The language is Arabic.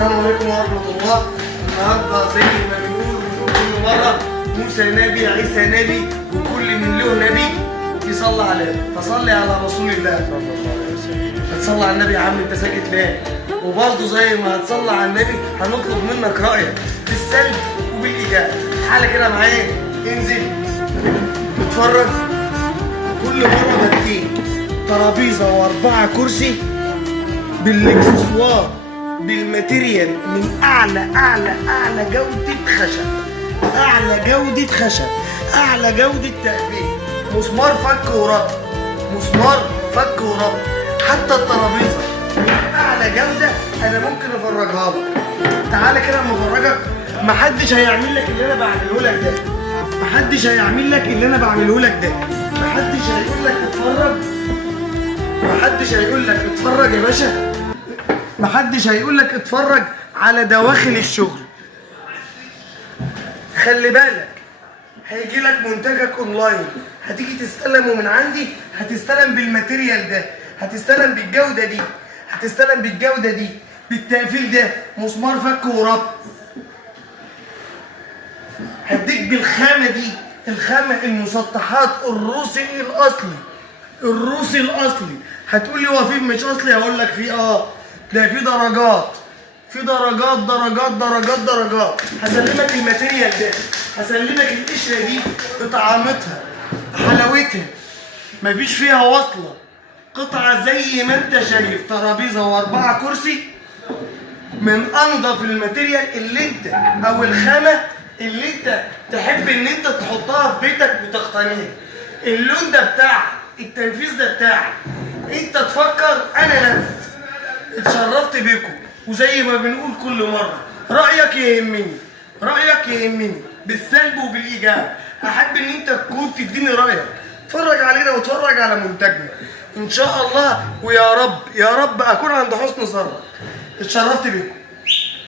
السلام عليكم ورحمة الله. النهارده زي ما بنقول كل مرة، موسى نبي، عيسى نبي، وكل من له نبي يصلي عليه، فصلي على رسول الله صلى الله عليه وسلم. هتصلي على النبي يا عم، انت ساكت ليه؟ وبرضه زي ما هتصلي على النبي هنطلب منك رأيك بالسلب وبالإيجاب. تعالى كده معايا، انزل اتفرج. كل مرة بديك ترابيزة وأربعة كرسي بالاكسسوار بالماتيريال من اعلى جودة خشب، اعلى جودة خشب، اعلى جودة تقفيل، مسمار فك وربط، مسمار فك وربط. حتى الترابيزة من اعلى جودة انا ممكن افرجها لك. تعالى كده اما افرجك. محدش هيعمل لك اللي انا بعمله لك ده، محدش هيعمل لك اللي انا بعمله لك ده، محدش هيقول لك اتفرج، محدش هيقول لك اتفرج يا باشا، محدش هيقول لك اتفرج على دواخل الشغل. خلي بالك، هيجي لك منتجك اونلاين، هتيجي تستلمه من عندي، هتستلم بالماتيريال ده، هتستلم بالجودة دي، هتستلم بالجودة دي، بالتقفيل ده، مسمار فك وربط. هديك بالخامة دي، الخامة المسطحات الروسي الاصلي، الروسي الاصلي. هتقول لي هو فيه مش اصلي؟ هقول لك فيه ده في درجات، في درجات درجات درجات درجات. هسلمك الماتيريال ده، هسلمك القشره دي بطعامتها حلاوتها، مفيش فيها وصله. قطعه زي ما انت شايف، ترابيزه واربعه كرسي من انضف الماتيريال اللي انت او الخامه اللي انت تحب ان انت تحطها في بيتك وتقتنيها. اللون ده بتاعك، التنفيذ ده بتاعك، انت تفكر انا نفذ. اتشرفت بيكم، وزي ما بنقول كل مره، رايك يهمني، رايك يهمني بالسلب وبالايجاب. احب ان انت تكون تديني رايك. اتفرج علينا واتفرج على منتجنا ان شاء الله، ويا رب يا رب اكون عند حسن ظنك. اتشرفت بيكم.